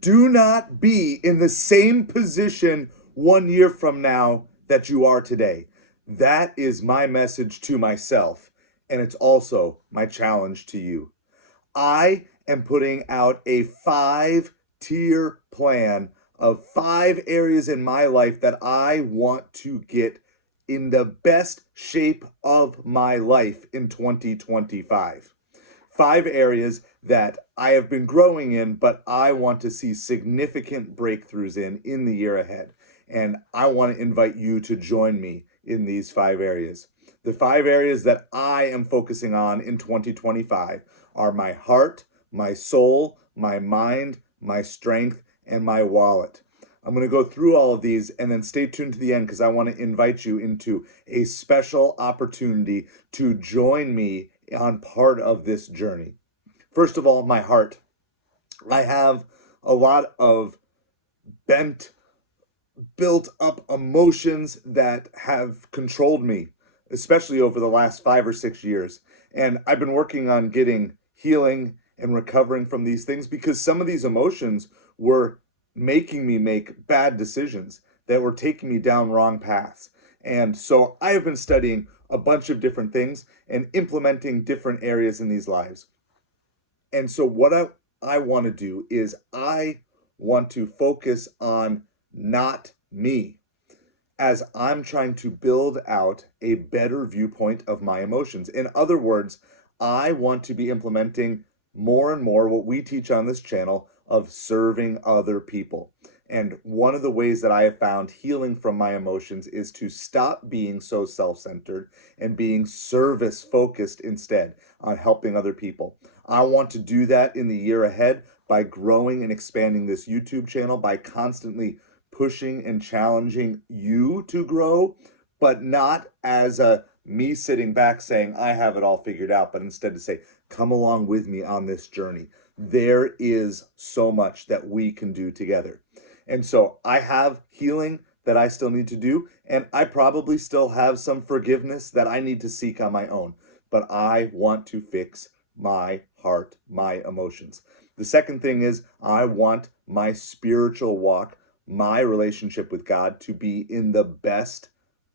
Do not be in the same position 1 year from now that you are today. That is my message to myself, and it's also my challenge to you. I am putting out a 5 tier plan of 5 areas in my life that I want to get in the best shape of my life in 2025. 5 areas that I have been growing in, but I want to see significant breakthroughs in the year ahead. And I want to invite you to join me in these 5 areas. The 5 areas that I am focusing on in 2025 are my heart, my soul, my mind, my strength, and my wallet. I'm going to go through all of these and then stay tuned to the end because I want to invite you into a special opportunity to join me on part of this journey. First of all, my heart. I have a lot of built up emotions that have controlled me, especially over the last 5 or 6 years. And I've been working on getting healing and recovering from these things because some of these emotions were making me make bad decisions that were taking me down wrong paths. And so I have been studying a bunch of different things and implementing different areas in these lives. And so what I want to do is I want to focus on not me as I'm trying to build out a better viewpoint of my emotions. In other words, I want to be implementing more and more what we teach on this channel of serving other people. And one of the ways that I have found healing from my emotions is to stop being so self-centered and being service-focused instead on helping other people. I want to do that in the year ahead by growing and expanding this YouTube channel, by constantly pushing and challenging you to grow, but not as a me sitting back saying I have it all figured out, but instead to say, come along with me on this journey. There is so much that we can do together. And so I have healing that I still need to do, and I probably still have some forgiveness that I need to seek on my own, but I want to fix my heart, my emotions. The second thing is I want my spiritual walk, my relationship with God to be in the best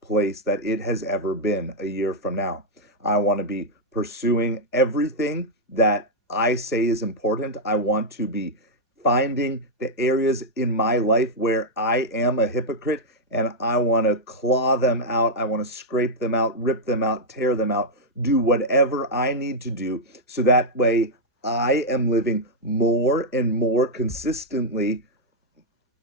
place that it has ever been a year from now. I want to be pursuing everything that I say is important. I want to be finding the areas in my life where I am a hypocrite and I want to claw them out. I want to scrape them out, rip them out, tear them out, do whatever I need to do so that way I am living more and more consistently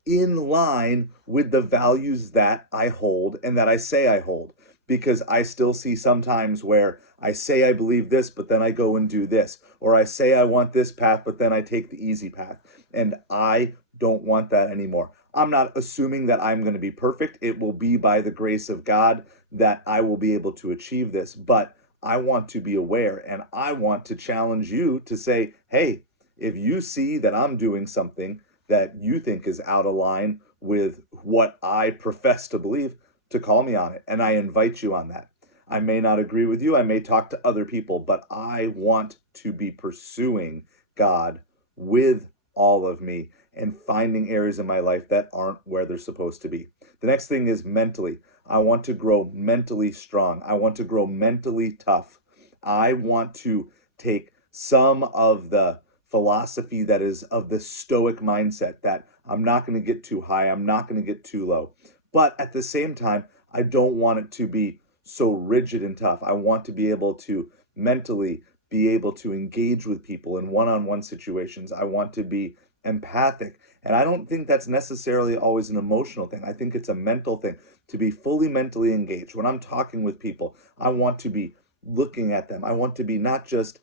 in line with the values that I hold and that I say I hold. Because I still see sometimes where I say I believe this, but then I go and do this. Or I say I want this path, but then I take the easy path. And I don't want that anymore. I'm not assuming that I'm going to be perfect. It will be by the grace of God that I will be able to achieve this. But I want to be aware and I want to challenge you to say, hey, if you see that I'm doing something that you think is out of line with what I profess to believe, to call me on it. And I invite you on that. I may not agree with you. I may talk to other people, but I want to be pursuing God with all of me and finding areas in my life that aren't where they're supposed to be. The next thing is mentally. I want to grow mentally strong. I want to grow mentally tough. I want to take some of the philosophy that is of the stoic mindset that I'm not going to get too high, I'm not going to get too low. But at the same time, I don't want it to be so rigid and tough. I want to be able to mentally be able to engage with people in one-on-one situations. I want to be empathic. And I don't think that's necessarily always an emotional thing. I think it's a mental thing to be fully mentally engaged. When I'm talking with people, I want to be looking at them. I want to be not just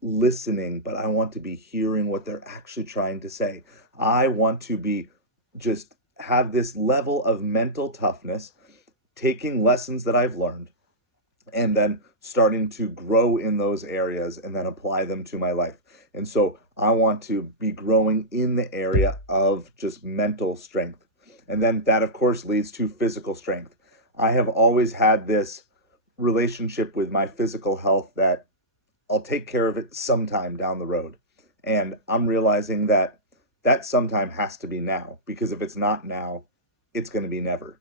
listening, but I want to be hearing what they're actually trying to say. I want to be just have this level of mental toughness, taking lessons that I've learned and then starting to grow in those areas and then apply them to my life. And so I want to be growing in the area of just mental strength. And then that, of course, leads to physical strength. I have always had this relationship with my physical health that I'll take care of it sometime down the road. And I'm realizing that that sometime has to be now, because if it's not now, it's going to be never.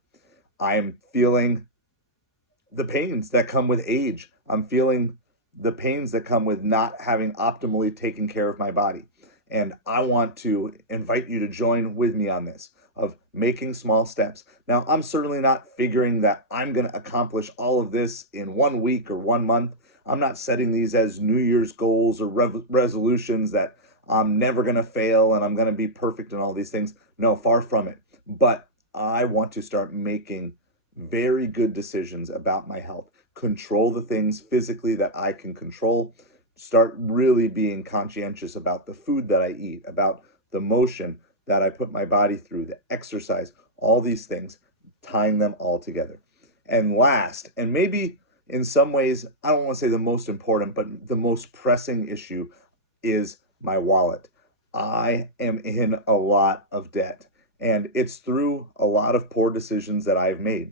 I am feeling the pains that come with age. I'm feeling the pains that come with not having optimally taken care of my body. And I want to invite you to join with me on this of making small steps. Now, I'm certainly not figuring that I'm going to accomplish all of this in 1 week or 1 month. I'm not setting these as New Year's goals or resolutions that I'm never going to fail and I'm going to be perfect and all these things. No, far from it. But I want to start making very good decisions about my health, control the things physically that I can control, start really being conscientious about the food that I eat, about the motion that I put my body through, the exercise, all these things, tying them all together. And last, and maybe in some ways, I don't want to say the most important, but the most pressing issue is my wallet. I am in a lot of debt, and it's through a lot of poor decisions that I've made.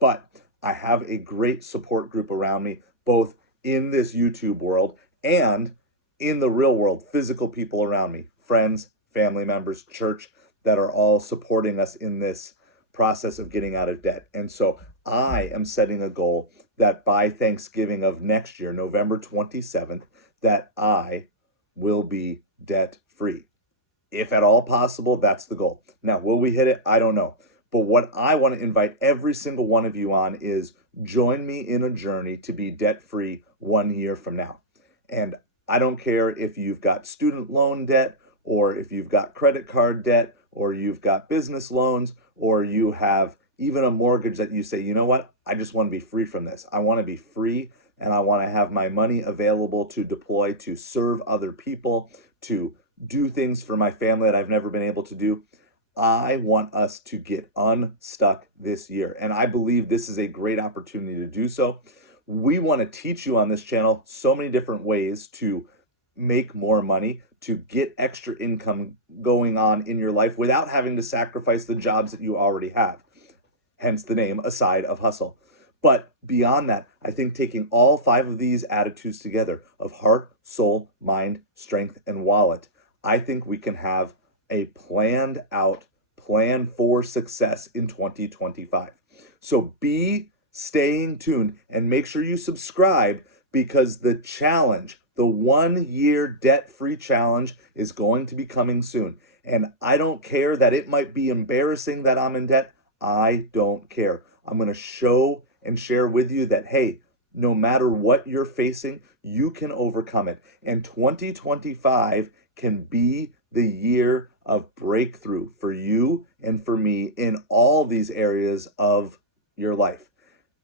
But I have a great support group around me, both in this YouTube world and in the real world, physical people around me, friends, family members, church, that are all supporting us in this process of getting out of debt. And so I am setting a goal that by Thanksgiving of next year, November 27th, that I will be debt free. If at all possible, that's the goal. Now, will we hit it? I don't know. But what I want to invite every single one of you on is join me in a journey to be debt free 1 year from now. And I don't care if you've got student loan debt, or if you've got credit card debt, or you've got business loans, or you have even a mortgage that you say, you know what, I just want to be free from this. I want to be free, and I want to have my money available to deploy to serve other people, to do things for my family that I've never been able to do. I want us to get unstuck this year, and I believe this is a great opportunity to do so. We want to teach you on this channel so many different ways to make more money, to get extra income going on in your life without having to sacrifice the jobs that you already have. Hence the name A Side of Hustle. But beyond that, I think taking all 5 of these attitudes together of heart, soul, mind, strength, and wallet, I think we can have a planned out plan for success in 2025. So be staying tuned and make sure you subscribe, because the challenge, the 1 year debt free challenge, is going to be coming soon. And I don't care that it might be embarrassing that I'm in debt. I don't care. I'm going to show and share with you that, hey, no matter what you're facing, you can overcome it. And 2025 can be the year of breakthrough for you and for me in all these areas of your life.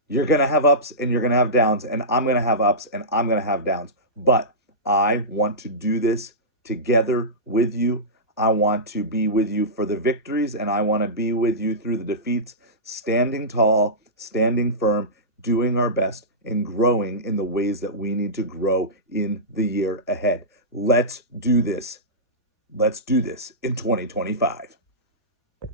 You're going to have ups and you're going to have downs, and I'm going to have ups and I'm going to have downs. But I want to do this together with you. I want to be with you for the victories, and I want to be with you through the defeats, standing tall, standing firm, doing our best, and growing in the ways that we need to grow in the year ahead. Let's do this. Let's do this in 2025.